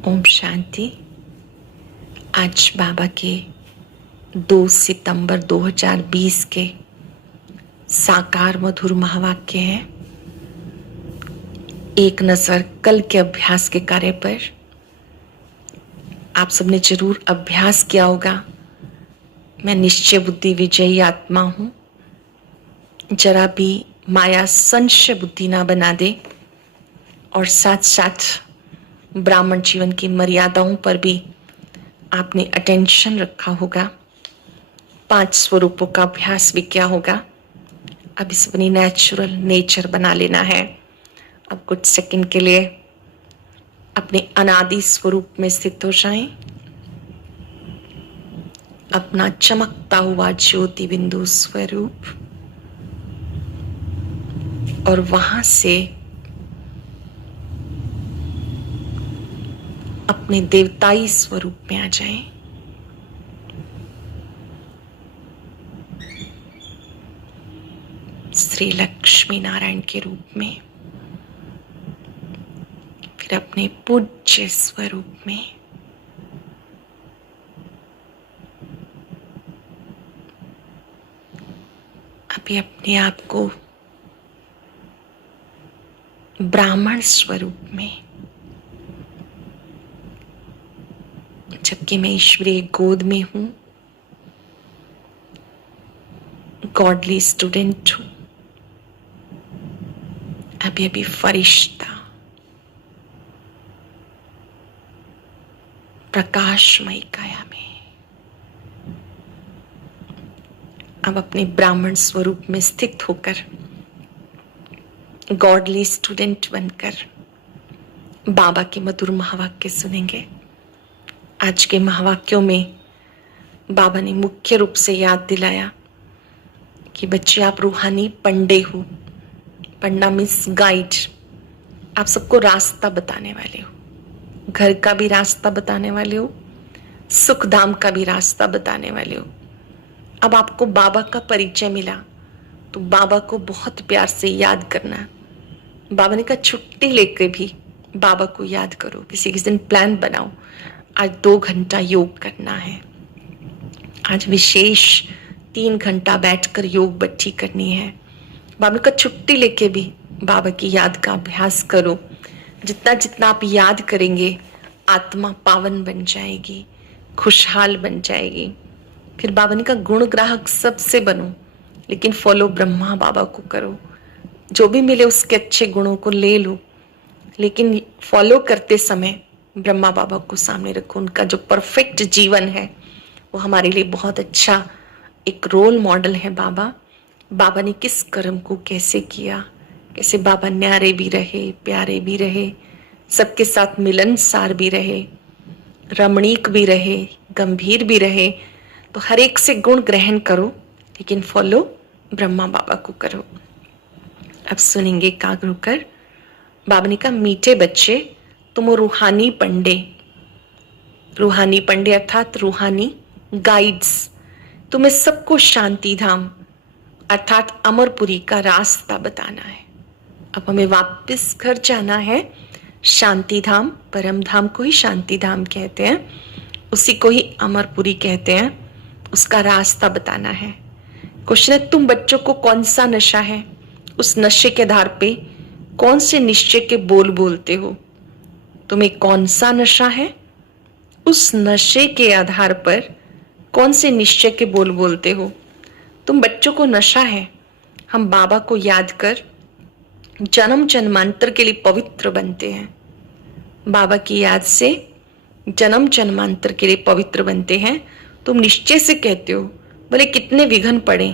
ओम शांति। आज बाबा के 2 सितंबर 2020 के साकार मधुर महावाक्य है। एक नजर कल के अभ्यास के कार्य पर। आप सबने जरूर अभ्यास किया होगा। मैं निश्चय बुद्धि विजयी आत्मा हूं। जरा भी माया संशय बुद्धि ना बना दे और साथ साथ ब्राह्मण जीवन की मर्यादाओं पर भी आपने अटेंशन रखा होगा। 5 स्वरूपों का अभ्यास भी किया होगा। अब इस अपनी नेचुरल नेचर बना लेना है। अब कुछ सेकंड के लिए अपने अनादि स्वरूप में स्थित हो जाएं। अपना चमकता हुआ ज्योति बिंदु स्वरूप, और वहां से अपने देवताई स्वरूप में आ जाएं। श्री लक्ष्मी नारायण के रूप में, फिर अपने पूज्य स्वरूप में, अभी अपने आप को ब्राह्मण स्वरूप में, जबकि मैं ईश्वरीय गोद में हूं, गॉडली स्टूडेंट हूं। अभी अभी फरिश्ता, प्रकाशमयी काया में। अब अपने ब्राह्मण स्वरूप में स्थित होकर गॉडली स्टूडेंट बनकर बाबा के मधुर महावाक्य सुनेंगे। आज के महावाक्यों में बाबा ने मुख्य रूप से याद दिलाया कि बच्चे, आप रूहानी पंडे हो। पंडा मीन्स गाइड। आप सबको रास्ता बताने वाले हो। घर का भी रास्ता बताने वाले हो, सुख धाम का भी रास्ता बताने वाले हो। अब आपको बाबा का परिचय मिला तो बाबा को बहुत प्यार से याद करना। बाबा ने कहा छुट्टी लेकर भी बाबा को याद करो। किसी दिन प्लान बनाओ, आज 2 घंटा योग करना है। आज विशेष 3 घंटा बैठकर योग बट्टी करनी है। बाबा ने कहा छुट्टी लेके भी बाबा की याद का अभ्यास करो। जितना जितना आप याद करेंगे, आत्मा पावन बन जाएगी, खुशहाल बन जाएगी। फिर बाबा ने कहा गुण ग्राहक सबसे बनो, लेकिन फॉलो ब्रह्मा बाबा को करो। जो भी मिले उसके अच्छे गुणों को ले लो, लेकिन फॉलो करते समय ब्रह्मा बाबा को सामने रखो। उनका जो परफेक्ट जीवन है वो हमारे लिए बहुत अच्छा एक रोल मॉडल है। बाबा ने किस कर्म को कैसे किया, कैसे बाबा न्यारे भी रहे, प्यारे भी रहे, सबके साथ मिलनसार भी रहे, रमणीक भी रहे, गंभीर भी रहे। तो हर एक से गुण ग्रहण करो, लेकिन फॉलो ब्रह्मा बाबा को करो। अब सुनेंगे एकाग्र होकर। बाबा ने कहा मीठे बच्चे, तुम रूहानी पंडे, रूहानी पंडे अर्थात रूहानी गाइड्स, तुम्हें सबको शांति धाम अर्थात अमरपुरी का रास्ता बताना है। अब हमें वापस घर जाना है। शांति धाम, परम धाम को ही शांति धाम कहते हैं, उसी को ही अमरपुरी कहते हैं। उसका रास्ता बताना है। क्वेश्चन है, तुम बच्चों को कौन सा नशा है, उस नशे के आधार पे कौन से निश्चय के बोल बोलते हो। तुम्हें कौन सा नशा है, उस नशे के आधार पर कौन से निश्चय के बोल बोलते हो। तुम बच्चों को नशा है, हम बाबा को याद कर जन्म जन्मांतर के लिए पवित्र बनते हैं। बाबा की याद से जन्म जन्मांतर के लिए पवित्र बनते हैं। तुम निश्चय से कहते हो भले कितने विघ्न पड़े,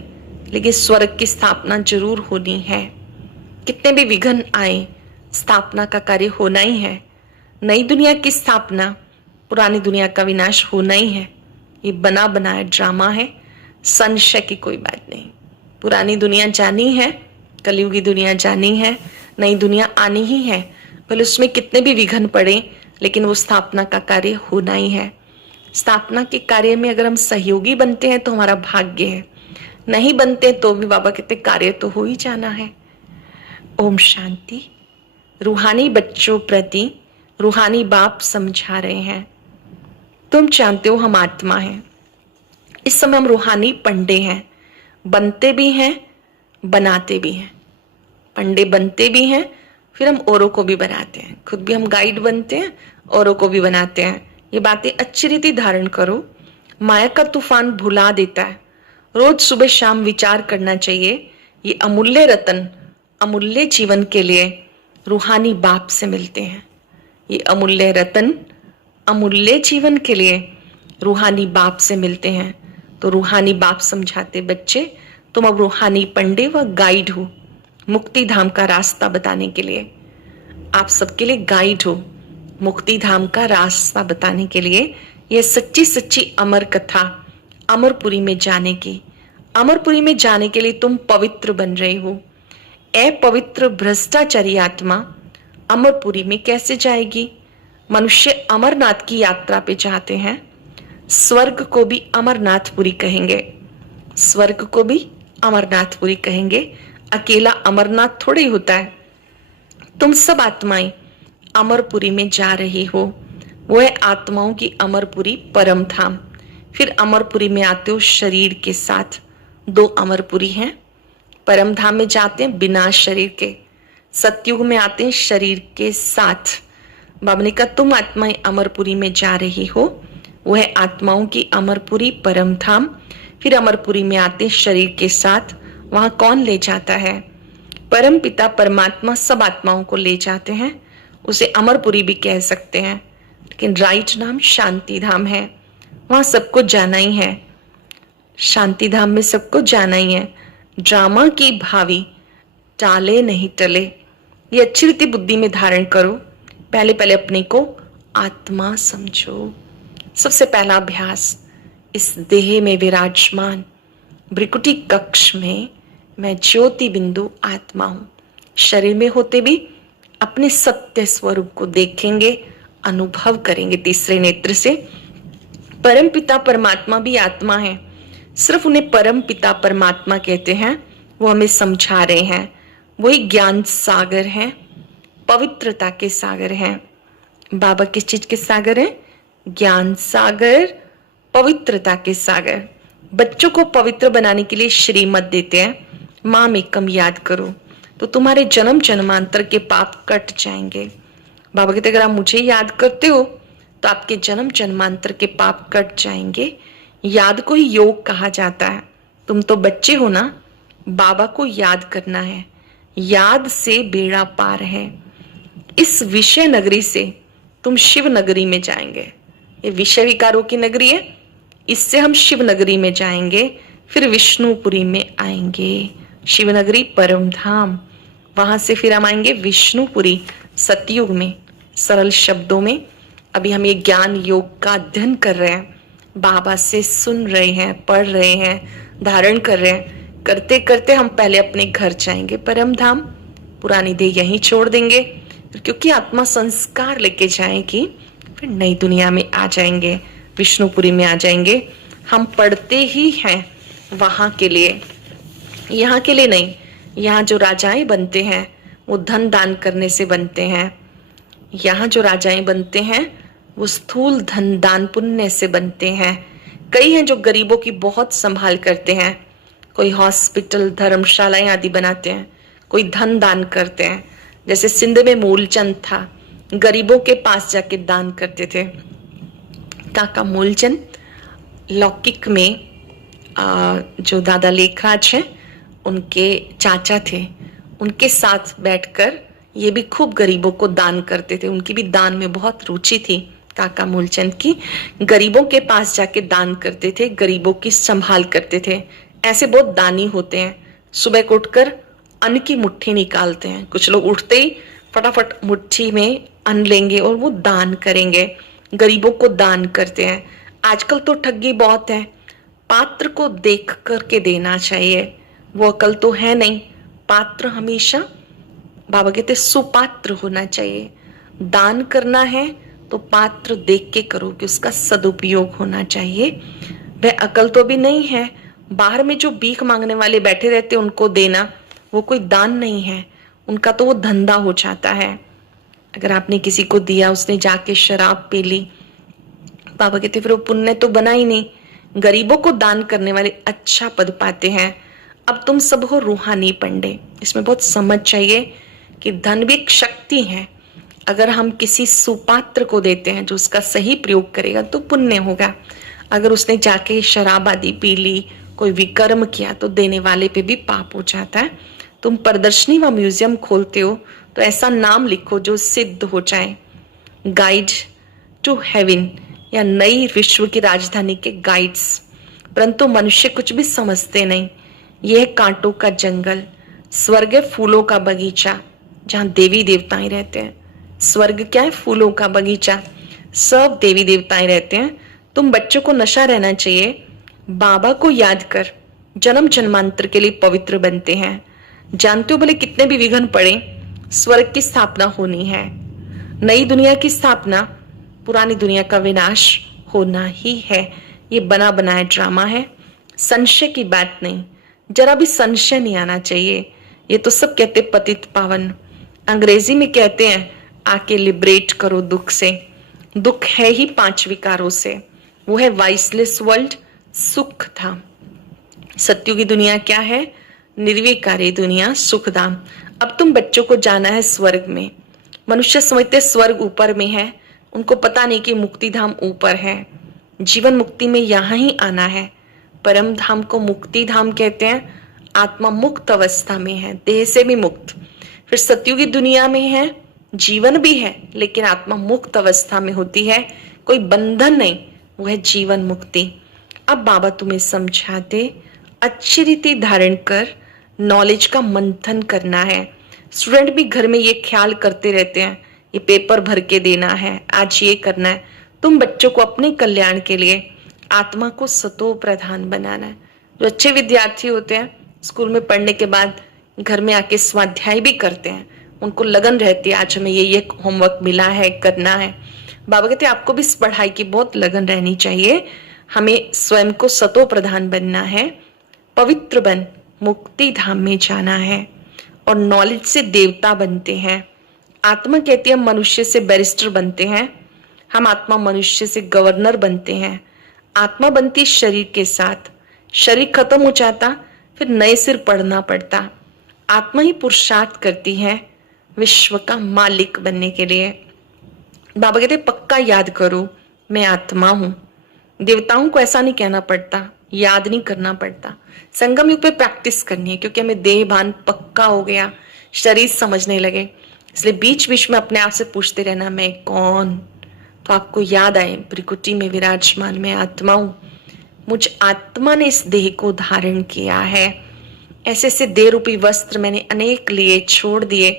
लेकिन स्वर्ग की स्थापना जरूर होनी है। कितने भी विघ्न आए, स्थापना का कार्य होना ही है। नई दुनिया की स्थापना, पुरानी दुनिया का विनाश होना ही है। ये बना बनाया ड्रामा है, संशय की कोई बात नहीं। पुरानी दुनिया जानी है, कलयुगी दुनिया जानी है, नई दुनिया आनी ही है। भले उसमें कितने भी विघ्न पड़े, लेकिन वो स्थापना का कार्य होना ही है। स्थापना के कार्य में अगर हम सहयोगी बनते हैं तो हमारा भाग्य है, नहीं बनते तो भी बाबा कहते कार्य तो हो ही जाना है। ओम शांति। रूहानी बच्चों प्रति रूहानी बाप समझा रहे हैं, तुम जानते हो हम आत्मा हैं। इस समय हम रूहानी पंडे हैं, बनते भी हैं, बनाते भी हैं। पंडे बनते भी हैं, फिर हम औरों को भी बनाते हैं। खुद भी हम गाइड बनते हैं, औरों को भी बनाते हैं। ये बातें अच्छी रीति धारण करो। माया का तूफान भुला देता है। रोज सुबह शाम विचार करना चाहिए। ये अमूल्य रतन अमूल्य जीवन के लिए रूहानी बाप से मिलते हैं। ये अमूल्य रतन अमूल्य जीवन के लिए रूहानी बाप से मिलते हैं। तो रूहानी बाप समझाते, बच्चे तुम अब रूहानी पंडे व गाइड हो, मुक्ति धाम का रास्ता बताने के लिए। आप सबके लिए गाइड हो, मुक्ति धाम का रास्ता बताने के लिए। यह सच्ची सच्ची अमर कथा अमरपुरी में जाने की। अमरपुरी में जाने के लिए तुम पवित्र बन रहे हो। ए पवित्र भ्रष्टाचारी आत्मा, अमरपुरी में कैसे जाएगी? मनुष्य अमरनाथ की यात्रा पे जाते हैं। स्वर्ग को भी अमरनाथपुरी कहेंगे, स्वर्ग को भी अमरनाथपुरी कहेंगे। अकेला अमरनाथ थोड़ी होता है। तुम सब आत्माएं अमरपुरी में जा रही हो। वो है आत्माओं की अमरपुरी, परम धाम। फिर अमरपुरी में आते हो शरीर के साथ। दो अमरपुरी हैं। परम धाम में जाते हैं बिना शरीर के, सतयुग में आते हैं शरीर के साथ। बाबा ने कहा तुम आत्माएं अमरपुरी में जा रही हो। वो है आत्माओं की अमरपुरी, परम धाम। फिर अमरपुरी में आते हैं शरीर के साथ। वहां कौन ले जाता है? परम पिता परमात्मा सब आत्माओं को ले जाते हैं। उसे अमरपुरी भी कह सकते हैं, लेकिन राइट नाम शांति धाम है। वहां सबको जाना ही है। शांति धाम में सबको जाना ही है। ड्रामा की भावी टाले नहीं टले। ये अच्छी रीति बुद्धि में धारण करो। पहले पहले अपने को आत्मा समझो। सबसे पहला अभ्यास, इस देह में विराजमान भ्रिकुटी कक्ष में मैं ज्योति बिंदु आत्मा हूं। शरीर में होते भी अपने सत्य स्वरूप को देखेंगे, अनुभव करेंगे तीसरे नेत्र से। परम पिता परमात्मा भी आत्मा है, सिर्फ उन्हें परम पिता परमात्मा कहते हैं। वो हमें समझा रहे हैं। वही ज्ञान सागर हैं, पवित्रता के सागर हैं। बाबा किस चीज के सागर हैं? ज्ञान सागर, पवित्रता के सागर। बच्चों को पवित्र बनाने के लिए श्रीमत देते हैं, माम एकम याद करो तो तुम्हारे जन्म जन्मांतर के पाप कट जाएंगे। बाबा कहते अगर आप मुझे याद करते हो तो आपके जन्म जन्मांतर के पाप कट जाएंगे। याद को ही योग कहा जाता है। तुम तो बच्चे हो ना, बाबा को याद करना है। याद से बेड़ा पार है। इस विषय नगरी से तुम शिव नगरी में जाएंगे। ये विषय विकारों की नगरी है, इससे हम शिव नगरी में जाएंगे, फिर विष्णुपुरी में आएंगे। शिव नगरी परम धाम, वहां से फिर हम आएंगे विष्णुपुरी सतयुग में। सरल शब्दों में अभी हम ये ज्ञान योग का अध्ययन कर रहे हैं, बाबा से सुन रहे हैं, पढ़ रहे हैं, धारण कर रहे हैं। करते करते हम पहले अपने घर जाएंगे परम धाम, पुरानी देह यहीं छोड़ देंगे, क्योंकि आत्मा संस्कार लेके जाएगी। फिर नई दुनिया में आ जाएंगे, विष्णुपुरी में आ जाएंगे। हम पढ़ते ही हैं वहां के लिए, यहाँ के लिए नहीं। यहाँ जो राजाएं बनते हैं वो धन दान करने से बनते हैं। यहाँ जो राजाएं बनते हैं वो स्थूल धन दान पुण्य से बनते हैं। कई हैं जो गरीबों की बहुत संभाल करते हैं। कोई हॉस्पिटल, धर्मशालाएं आदि बनाते हैं, कोई धन दान करते हैं। जैसे सिंध में मूलचंद था, गरीबों के पास जाके दान करते थे। काका मूलचंद लौकिक में जो दादा लेखराज हैं उनके चाचा थे। उनके साथ बैठकर ये भी खूब गरीबों को दान करते थे। उनकी भी दान में बहुत रुचि थी काका मूलचंद की। गरीबों के पास जाके दान करते थे, गरीबों की संभाल करते थे। ऐसे बहुत दानी होते हैं। सुबह को उठकर अन्न की मुट्ठी निकालते हैं। कुछ लोग उठते ही फटाफट मुट्ठी में अन्न लेंगे और वो दान करेंगे, गरीबों को दान करते हैं। आजकल तो ठगी बहुत है। पात्र को देख करके देना चाहिए, वो अकल तो है नहीं। पात्र हमेशा बाबा कहते सुपात्र होना चाहिए। दान करना है तो पात्र देख के करो कि उसका सदुपयोग होना चाहिए। वह अकल तो भी नहीं है। बाहर में जो भीख मांगने वाले बैठे रहते उनको देना, वो कोई दान नहीं है, उनका तो वो धंधा हो जाता है। अगर आपने किसी को दिया, उसने जाके शराब पी ली, बाबा कहते फिर वो पुण्य तो बना ही नहीं। गरीबों को दान करने वाले अच्छा पद पाते हैं। अब तुम सब हो रूहानी पंडे। इसमें बहुत समझ चाहिए कि धन भी एक शक्ति है। अगर हम किसी सुपात्र को देते हैं जो उसका सही प्रयोग करेगा तो पुण्य होगा। अगर उसने जाके शराब आदि पी ली, कोई विकर्म किया, तो देने वाले पे भी पाप हो जाता है। तुम प्रदर्शनी व म्यूजियम खोलते हो तो ऐसा नाम लिखो जो सिद्ध हो जाए, गाइड टू हेवन या नई विश्व की राजधानी के गाइड्स। परंतु मनुष्य कुछ भी समझते नहीं। यह कांटों का जंगल, स्वर्ग है फूलों का बगीचा जहां देवी देवताएं रहते हैं। स्वर्ग क्या है? फूलों का बगीचा, सब देवी देवताएं रहते हैं। तुम बच्चों को नशा रहना चाहिए, बाबा को याद कर जन्म जन्मांतर के लिए पवित्र बनते हैं। जानते हो भले कितने भी विघ्न पड़े, स्वर्ग की स्थापना होनी है, नई दुनिया की स्थापना, पुरानी दुनिया का विनाश होना ही है। ये बना बनाया ड्रामा है, संशय की बात नहीं, जरा भी संशय नहीं आना चाहिए। ये तो सब कहते पतित पावन, अंग्रेजी में कहते हैं आके लिबरेट करो दुख से। दुख है ही 5 विकारों से, वो है वाइसलेस वर्ल्ड, सुख धाम। सत्युगी दुनिया क्या है? निर्विकारी दुनिया, सुखधाम। अब तुम बच्चों को जाना है स्वर्ग में। मनुष्य समझते स्वर्ग ऊपर में है, उनको पता नहीं कि मुक्ति धाम ऊपर है। जीवन मुक्ति में यहां ही आना है। परम धाम को मुक्ति धाम कहते हैं। आत्मा मुक्त अवस्था में है, देह से भी मुक्त। फिर सत्युगी दुनिया में है, जीवन भी है, लेकिन आत्मा मुक्त अवस्था में होती है, कोई बंधन नहीं, वो है जीवन मुक्ति। अब बाबा तुम्हें समझाते, अच्छी रीति धारण कर, नॉलेज का मंथन करना है। स्टूडेंट भी घर में ये ख्याल करते रहते हैं, ये पेपर भर के देना है, आज ये करना है। तुम बच्चों को अपने कल्याण के लिए आत्मा को सतो प्रधान बनाना है। जो अच्छे विद्यार्थी होते हैं, स्कूल में पढ़ने के बाद घर में आके स्वाध्याय भी करते हैं, उनको लगन रहती है आज हमें ये होमवर्क मिला है, करना है। बाबा कहते हैं आपको भी इस पढ़ाई की बहुत लगन रहनी चाहिए। हमें स्वयं को सतो प्रधान बनना है, पवित्र बन मुक्ति धाम में जाना है। और नॉलेज से देवता बनते हैं। आत्मा कहती है मनुष्य से बैरिस्टर बनते हैं, हम आत्मा मनुष्य से गवर्नर बनते हैं। आत्मा बनती शरीर के साथ, शरीर खत्म हो जाता फिर नए सिर पढ़ना पड़ता। आत्मा ही पुरुषार्थ करती है विश्व का मालिक बनने के लिए। बाबा कहते पक्का याद करो मैं आत्मा हूं। देवताओं को ऐसा नहीं कहना पड़ता, याद नहीं करना पड़ता। संगम युग पे प्रैक्टिस करनी है, क्योंकि हमें देह भान पक्का हो गया, शरीर समझने लगे। इसलिए बीच बीच में अपने आप से पूछते रहना मैं कौन, तो आपको याद आए भृकुटी में विराजमान मैं आत्मा हूं। मुझ आत्मा ने इस देह को धारण किया है। ऐसे ऐसे देह रूपी वस्त्र मैंने अनेक लिए, छोड़ दिए,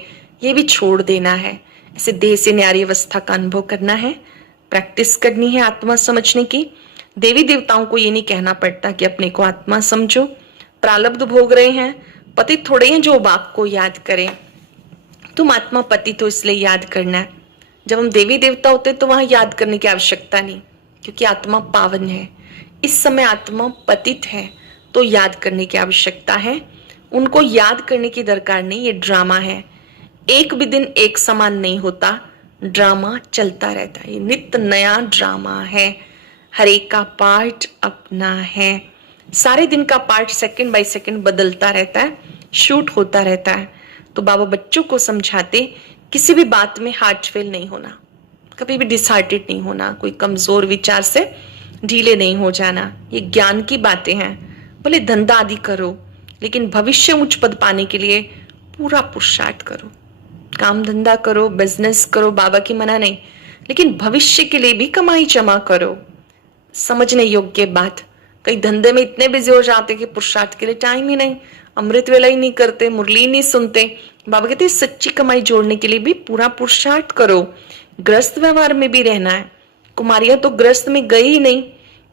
ये भी छोड़ देना है। ऐसे देह से न्यारी अवस्था का अनुभव करना है, प्रैक्टिस करनी है आत्मा समझने की। देवी देवताओं को ये नहीं कहना पड़ता कि अपने को आत्मा समझो, प्रारब्ध भोग रहे हैं, पति थोड़े हैं जो बाप को याद करें। तुम आत्मा पति तो इसलिए याद करना है। जब हम देवी देवता होते तो वहां याद करने की आवश्यकता नहीं, क्योंकि आत्मा पावन है। इस समय आत्मा पतित है तो याद करने की आवश्यकता है। उनको याद करने की दरकार नहीं, ये ड्रामा है। एक भी दिन एक समान नहीं होता, ड्रामा चलता रहता है। ये नित्य नया ड्रामा है, हर एक का पार्ट अपना है। सारे दिन का पार्ट सेकंड बाय सेकंड बदलता रहता है, शूट होता रहता है। तो बाबा बच्चों को समझाते किसी भी बात में हार्ट फेल नहीं होना, कभी भी डिसहार्टेड नहीं होना, कोई कमजोर विचार से ढीले नहीं हो जाना। ये ज्ञान की बातें हैं। भले धंधा आदि करो, लेकिन भविष्य उच्च पद पाने के लिए पूरा पुरुषार्थ करो। काम धंधा करो, बिजनेस करो, बाबा की मना नहीं, लेकिन भविष्य के लिए भी कमाई जमा करो। समझने योग्य बात, कई धंधे में इतने बिजी हो जाते कि पुरुषार्थ के लिए टाइम ही नहीं, अमृत वेला ही नहीं करते, मुरली नहीं सुनते। बाबा कहते सच्ची कमाई जोड़ने के लिए भी पूरा पुरुषार्थ करो। ग्रस्त व्यवहार में भी रहना है। कुमारियां तो ग्रस्त में गई ही नहीं,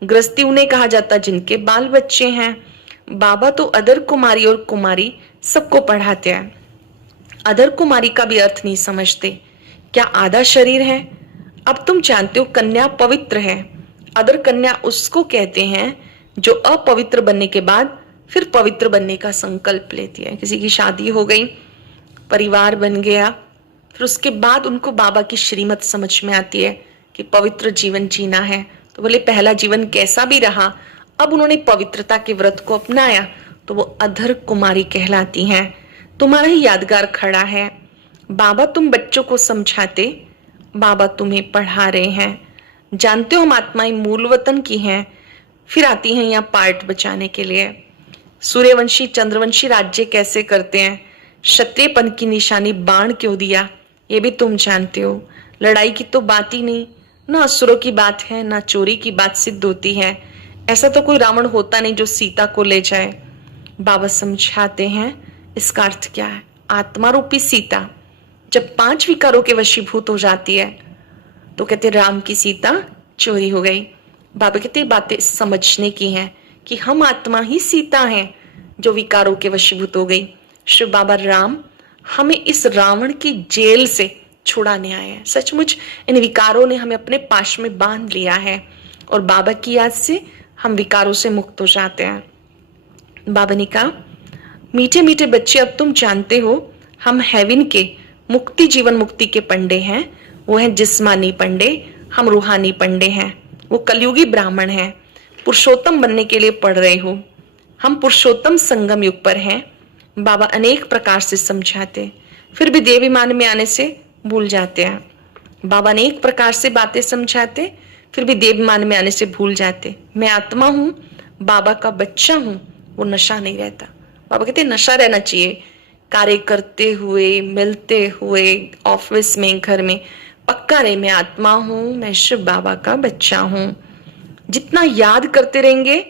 ग्रस्ती उन्हें कहा जाता जिनके बाल बच्चे हैं। बाबा तो अदर कुमारी और कुमारी सबको पढ़ाते हैं। अदर कुमारी का भी अर्थ नहीं समझते। क्या आधा शरीर है? अब तुम जानते हो कन्या पवित्र है। अदर कन्या उसको कहते हैं जो अपवित्र बनने के बाद फिर पवित्र बनने का संकल्प लेती है। किसी की शादी हो गई, परिवार बन गया, फिर उसके बाद उनको बाबा की श्रीमत समझ में आती है कि पवित्र जीवन जीना है। तो बोले पहला जीवन कैसा भी रहा, अब उन्होंने पवित्रता के व्रत को अपनाया तो वो अधर कुमारी कहलाती हैं। तुम्हारा ही यादगार खड़ा है। बाबा तुम बच्चों को समझाते, बाबा तुम्हें पढ़ा रहे हैं। जानते हो हम आत्माएं मूल वतन की हैं, फिर आती हैं यहाँ पार्ट बचाने के लिए। सूर्यवंशी चंद्रवंशी राज्य कैसे करते हैं, क्षत्रियपन की निशानी बाण क्यों दिया, ये भी तुम जानते हो। लड़ाई की तो बात ही नहीं, ना असुरों की बात है, ना चोरी की बात सिद्ध होती है। ऐसा तो कोई रावण होता नहीं जो सीता को ले जाए। बाबा समझाते हैं इसका अर्थ क्या है। आत्मा रूपी सीता जब 5 विकारों के वशीभूत हो जाती है तो कहते राम की सीता चोरी हो गई। बाबा कहते बातें समझने की हैं कि हम आत्मा ही सीता हैं जो विकारों के वशीभूत हो गई। शिव बाबा राम हमें इस रावण की जेल से छुड़ाने आए हैं। सचमुच इन विकारों ने हमें अपने पाश में बांध लिया है और बाबा की याद से हम विकारों से मुक्त हो जाते हैं। बाबा ने कहा मीठे मीठे बच्चे, अब तुम जानते हो हम हेवन के मुक्ति जीवन मुक्ति के पंडे हैं। वो हैं जिस्मानी पंडे, हम रूहानी पंडे हैं। वो कलयुगी ब्राह्मण हैं, पुरुषोत्तम बनने के लिए पढ़ रहे हो। हम पुरुषोत्तम संगम युग पर हैं। बाबा अनेक प्रकार से समझाते, फिर भी देवाभिमान में आने से भूल जाते हैं। बाबा अनेक प्रकार से बातें समझाते, फिर भी देवाभिमान में आने से भूल जाते। मैं आत्मा हूं, बाबा का बच्चा हूं, वो नशा नहीं रहता। बाबा कहते नशा रहना चाहिए, कार्य करते हुए, मिलते हुए, ऑफिस में, घर में पक्का रहे मैं आत्मा हूं, मैं शिव बाबा का बच्चा हूं। जितना याद करते रहेंगे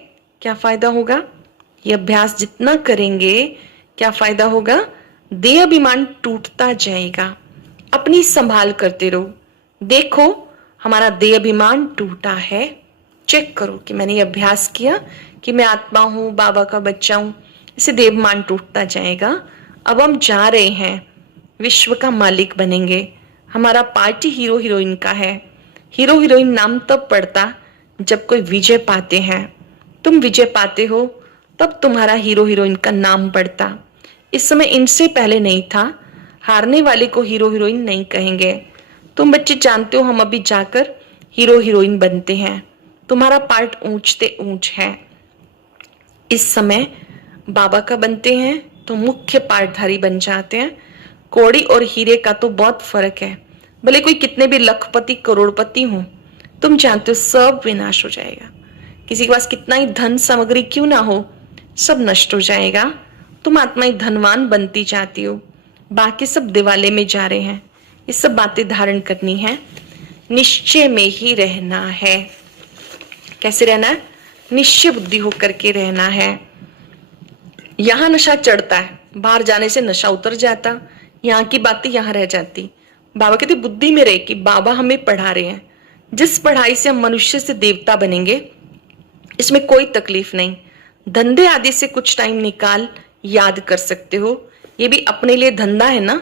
क्या फायदा होगा, ये अभ्यास जितना करेंगे क्या फायदा होगा, देह अभिमान टूटता जाएगा। अपनी संभाल करते रहो। देखो हमारा देह अभिमान टूटा है, चेक करो कि मैंने ये अभ्यास किया कि मैं आत्मा हूं, बाबा का बच्चा हूं, इससे देह अभिमान टूटता जाएगा। अब हम जा रहे हैं, विश्व का मालिक बनेंगे। हमारा पार्टी हीरो हीरोइन का है। हीरो हीरोइन नाम तब पड़ता जब कोई विजय पाते हैं। तुम विजय पाते हो तब तुम्हारा हीरो हीरोइन का नाम पड़ता। इस समय इनसे पहले नहीं था। हारने वाले को हीरो हीरोइन नहीं कहेंगे। तुम बच्चे जानते हो हम अभी जाकर हीरो हीरोइन बनते हैं। तुम्हारा पार्ट ऊंचते ऊंच है। इस समय बाबा का बनते हैं तो मुख्य पार्टधारी बन जाते हैं। कौड़ी और हीरे का तो बहुत फर्क है। भले कोई कितने भी लखपति करोड़पति हो, तुम जानते हो सब विनाश हो जाएगा। किसी के पास कितना ही धन सामग्री क्यों ना हो, सब नष्ट हो जाएगा। तुम आत्मा ही धनवान बनती जाती हो, बाकी सब दिवाले में जा रहे हैं। ये सब बातें धारण करनी है, निश्चय में ही रहना है। कैसे रहना है, निश्चय बुद्धि होकर के रहना है। यहां नशा चढ़ता है, बाहर जाने से नशा उतर जाता, यहाँ की बातें यहाँ रह जाती। बाबा कहते बुद्धि में रहे कि बाबा हमें पढ़ा रहे हैं। जिस पढ़ाई से हम मनुष्य से देवता बनेंगे इसमें कोई तकलीफ नहीं। धंधे आदि से कुछ टाइम निकाल याद कर सकते हो, ये भी अपने लिए धंधा है ना।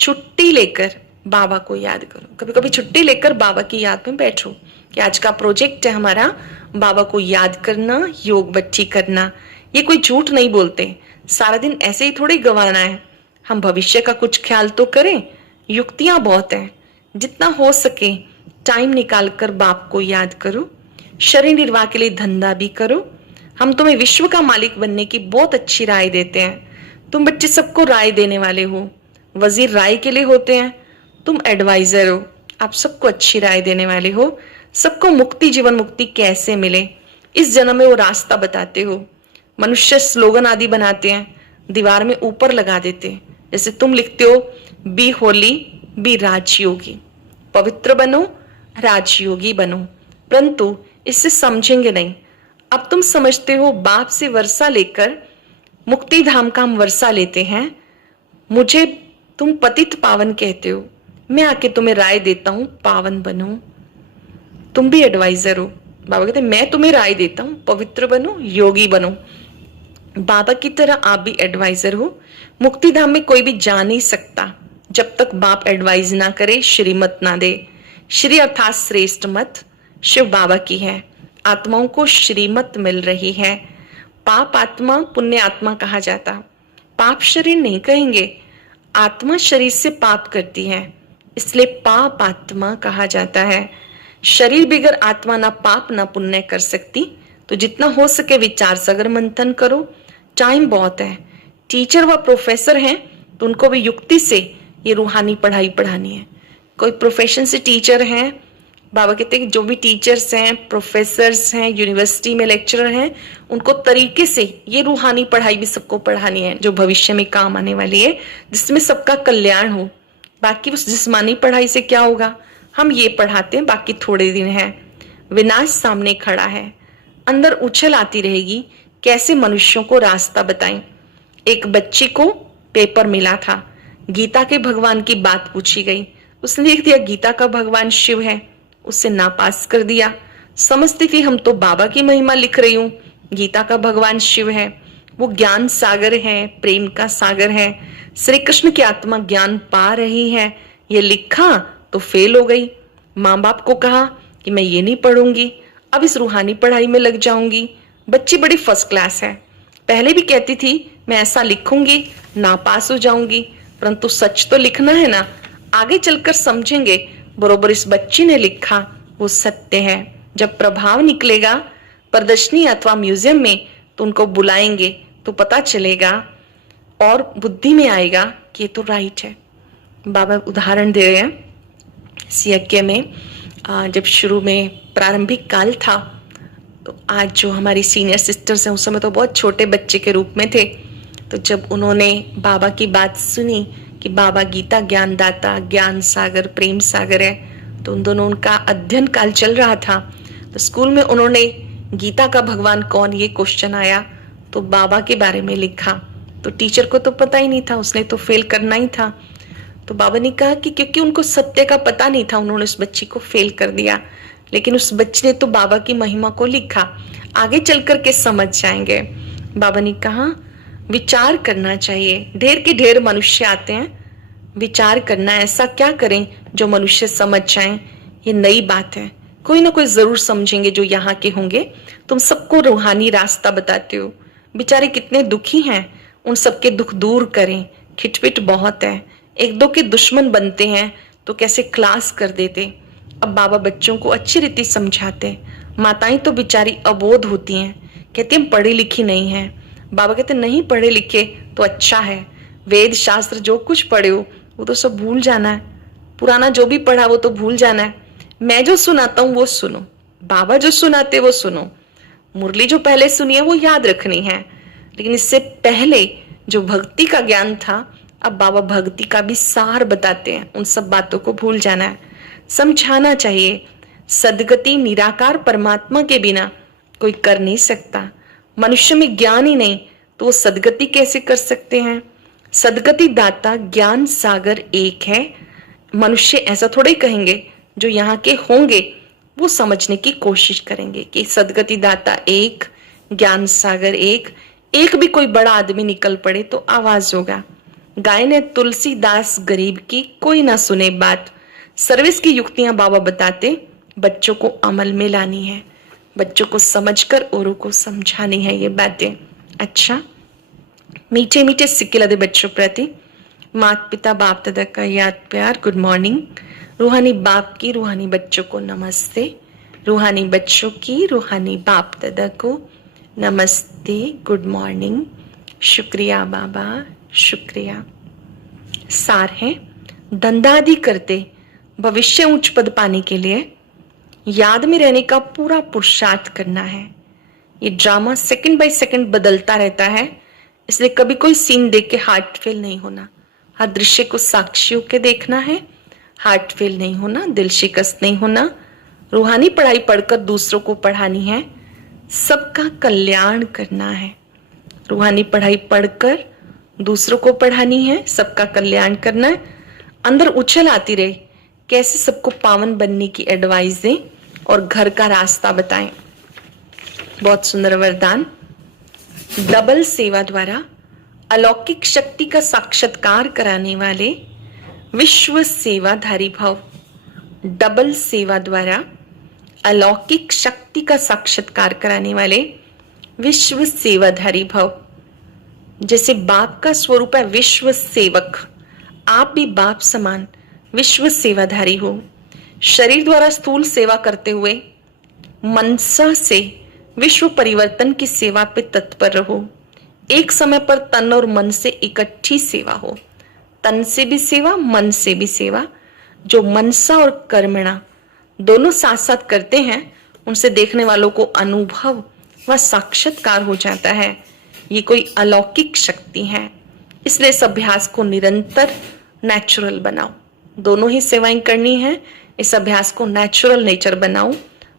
छुट्टी लेकर बाबा को याद करो। कभी कभी छुट्टी लेकर बाबा की याद में बैठो कि आज का प्रोजेक्ट है हमारा बाबा को याद करना, योग बच्ची करना। ये कोई झूठ नहीं बोलते, सारा दिन ऐसे ही थोड़ी गंवाना है। हम भविष्य का कुछ ख्याल तो करें। युक्तियां बहुत हैं, जितना हो सके टाइम निकाल कर बाप को याद करो। शरीर निर्वाह के लिए धंधा भी करो। हम तुम्हें विश्व का मालिक बनने की बहुत अच्छी राय देते हैं। तुम बच्चे सबको राय देने वाले हो। वजीर राय के लिए होते हैं, तुम एडवाइजर हो। आप सबको अच्छी राय देने वाले हो। सबको मुक्ति जीवन मुक्ति कैसे मिले इस जन्म में वो रास्ता बताते हो। मनुष्य स्लोगन आदि बनाते हैं, दीवार में ऊपर लगा देते हैं। जैसे तुम लिखते हो बी होली बी राजयोगी, पवित्र बनो राजयोगी बनो, परंतु इससे समझेंगे नहीं। अब तुम समझते हो बाप से वर्षा लेकर मुक्ति धाम का हम वर्षा लेते हैं। मुझे तुम पतित पावन कहते हो, मैं आके तुम्हें राय देता हूं पावन बनो। तुम भी एडवाइजर हो। बाबा कहते मैं तुम्हें राय देता हूं पवित्र बनो, योगी बनो। बाबा की तरह आप भी एडवाइजर हो। मुक्ति धाम में कोई भी जा नहीं सकता जब तक बाप एडवाइज ना करे, श्रीमत ना दे। श्री अर्थात श्रेष्ठ मत शिव बाबा की है। आत्माओं को श्रीमत मिल रही है। पाप आत्मा पुण्य आत्मा कहा जाता, पाप शरीर नहीं कहेंगे। आत्मा शरीर से पाप करती है, इसलिए पाप आत्मा कहा जाता है। शरीर बिगर आत्मा ना पाप ना पुण्य कर सकती। तो जितना हो सके विचार सागर मंथन करो। टाइम बहुत है। टीचर व प्रोफेसर हैं तो उनको भी युक्ति से ये रूहानी पढ़ाई पढ़ानी है। कोई प्रोफेशन से टीचर हैं, बाबा कहते हैं कि जो भी टीचर्स हैं, प्रोफेसर्स हैं, यूनिवर्सिटी में लेक्चरर हैं, उनको तरीके से ये रूहानी पढ़ाई भी सबको पढ़ानी है जो भविष्य में काम आने वाली है, जिसमें सबका कल्याण हो। बाकी उस जिस्मानी पढ़ाई से क्या होगा, हम ये पढ़ाते हैं, बाकी थोड़े दिन है, विनाश सामने खड़ा है, अंदर उछल आती रहेगी, कैसे मनुष्यों को रास्ता बताएं। एक बच्ची को पेपर मिला था, गीता के भगवान की बात पूछी गई, उसने लिख दिया गीता का भगवान शिव है, उससे नापास कर दिया। समझती थी हम तो बाबा की महिमा लिख रही हूं, गीता का भगवान शिव है, वो ज्ञान सागर है, प्रेम का सागर है, श्री कृष्ण की आत्मा ज्ञान पा रही है, ये लिखा तो फेल हो गई। माँ बाप को कहा कि मैं ये नहीं पढ़ूंगी, अब इस रूहानी पढ़ाई में लग जाऊंगी। बच्ची बड़ी फर्स्ट क्लास है, पहले भी कहती थी मैं ऐसा लिखूंगी, नापास हो जाऊंगी, परंतु सच तो लिखना है ना, आगे चलकर समझेंगे। बरोबर इस बच्ची ने लिखा, वो सत्य है। जब प्रभाव निकलेगा प्रदर्शनी अथवा म्यूजियम में तो उनको बुलाएंगे तो पता चलेगा और बुद्धि में आएगा कि ये तो राइट है। बाबा उदाहरण दे रहे हैं, इस यज्ञ में जब शुरू में प्रारंभिक काल था तो आज जो हमारी सीनियर सिस्टर्स हैं उस समय तो बहुत छोटे बच्चे के रूप में थे। तो जब उन्होंने बाबा की बात सुनी कि बाबा गीता ज्ञान दाता, ज्ञान सागर, प्रेम सागर है, तो उन दोनों, उनका अध्ययन काल चल रहा था, तो स्कूल में उन्होंने गीता का भगवान कौन, ये क्वेश्चन आया तो बाबा के बारे में लिखा। तो टीचर को तो पता ही नहीं था, उसने तो फेल करना ही था। तो बाबा ने कहा कि क्योंकि उनको सत्य का पता नहीं था, उन्होंने उस बच्ची को फेल कर दिया, लेकिन उस बच्चे ने तो बाबा की महिमा को लिखा, आगे चल कर के समझ जाएंगे। बाबा ने कहा विचार करना चाहिए, ढेर के ढेर मनुष्य आते हैं, विचार करना, ऐसा क्या करें जो मनुष्य समझ जाएं। ये नई बात है, कोई ना कोई जरूर समझेंगे जो यहाँ के होंगे। तुम सबको रूहानी रास्ता बताते हो, बेचारे कितने दुखी हैं, उन सबके दुख दूर करें। खिटपिट बहुत है, एक दो के दुश्मन बनते हैं तो कैसे क्लास कर देते। अब बाबा बच्चों को अच्छी रीति समझाते। माताएं तो बेचारी अबोध होती हैं, कहती हम पढ़ी लिखी नहीं है। बाबा कहते नहीं पढ़े लिखे तो अच्छा है, वेद शास्त्र जो कुछ पढ़े हो वो तो सब भूल जाना है, पुराना जो भी पढ़ा वो तो भूल जाना है। मैं जो सुनाता हूँ वो सुनो, बाबा जो सुनाते वो सुनो, मुरली जो पहले सुनी है वो याद रखनी है, लेकिन इससे पहले जो भक्ति का ज्ञान था, अब बाबा भक्ति का भी सार बताते हैं, उन सब बातों को भूल जाना है, समझाना चाहिए। सदगति निराकार परमात्मा के बिना कोई कर नहीं सकता। मनुष्य में ज्ञान ही नहीं तो वो सदगति कैसे कर सकते हैं। सदगति दाता ज्ञान सागर एक है। मनुष्य ऐसा थोड़े ही कहेंगे, जो यहाँ के होंगे वो समझने की कोशिश करेंगे कि सदगति दाता एक, ज्ञान सागर एक। एक भी कोई बड़ा आदमी निकल पड़े तो आवाज होगा। गाय ने तुलसीदास गरीब की कोई ना सुने बात। सर्विस की युक्तियां बाबा बताते, बच्चों को अमल में लानी है, बच्चों को समझकर औरों को समझानी है ये बातें। अच्छा, मीठे मीठे सिक्के लदे बच्चों प्रति माता पिता बाप दादा का याद प्यार, गुड मॉर्निंग। रूहानी बाप की रूहानी बच्चों को नमस्ते, रूहानी बच्चों की रूहानी बाप दादा को नमस्ते, गुड मॉर्निंग। शुक्रिया बाबा, शुक्रिया। सार है, धंधादि करते भविष्य उच्च पद पाने के लिए याद में रहने का पूरा पुरुषार्थ करना है। ये ड्रामा सेकंड बाय सेकंड बदलता रहता है, इसलिए कभी कोई सीन देख के हार्ट फेल नहीं होना। हर दृश्य को साक्षी होकर देखना है, हार्ट फेल नहीं होना, दिल शिकस्त नहीं होना। रूहानी पढ़ाई पढ़कर दूसरों को पढ़ानी है, सबका कल्याण करना है। रूहानी पढ़ाई पढ़कर दूसरों को पढ़ानी है, सबका कल्याण करना है। अंदर उछल आती रहे, कैसे सबको पावन बनने की एडवाइस दें और घर का रास्ता बताएं। बहुत सुंदर वरदान। डबल सेवा द्वारा अलौकिक शक्ति का साक्षात्कार कराने वाले विश्व सेवाधारी भव। डबल सेवा द्वारा अलौकिक शक्ति का साक्षात्कार कराने वाले विश्व सेवाधारी भव। जैसे बाप का स्वरूप है विश्व सेवक, आप भी बाप समान विश्व सेवाधारी हो। शरीर द्वारा स्थूल सेवा करते हुए मनसा से विश्व परिवर्तन की सेवा पे तत्पर रहो। एक समय पर तन और मन से इकट्ठी सेवा हो। तन से भी सेवा, मन से भी सेवा। जो मनसा और कर्मणा दोनों साथ साथ करते हैं उनसे देखने वालों को अनुभव व साक्षात्कार हो जाता है। ये कोई अलौकिक शक्ति है। इसलिए इस अभ्यास को निरंतर नेचुरल बनाओ। दोनों ही सेवाएं करनी है, इस अभ्यास को नेचुरल नेचर बनाओ।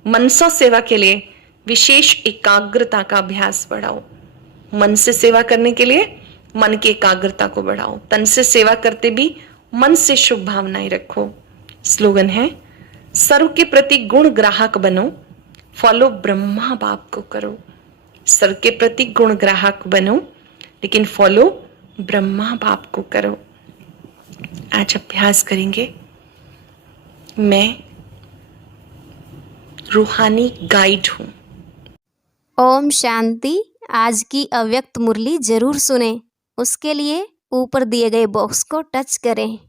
मनसा सेवा के लिए विशेष एकाग्रता का अभ्यास बढ़ाओ। मन से सेवा करने के लिए मन की एकाग्रता को बढ़ाओ। तन से सेवा करते भी मन से शुभ भावनाएं रखो। स्लोगन है, सर्व के प्रति गुण ग्राहक बनो, फॉलो ब्रह्मा बाप को करो। सर्व के प्रति गुण ग्राहक बनो, लेकिन फॉलो ब्रह्मा बाप को करो। आज अभ्यास करेंगे, मैं रूहानी गाइड हूं। ओम शांति। आज की अव्यक्त मुरली जरूर सुने। उसके लिए ऊपर दिए गए बॉक्स को टच करें।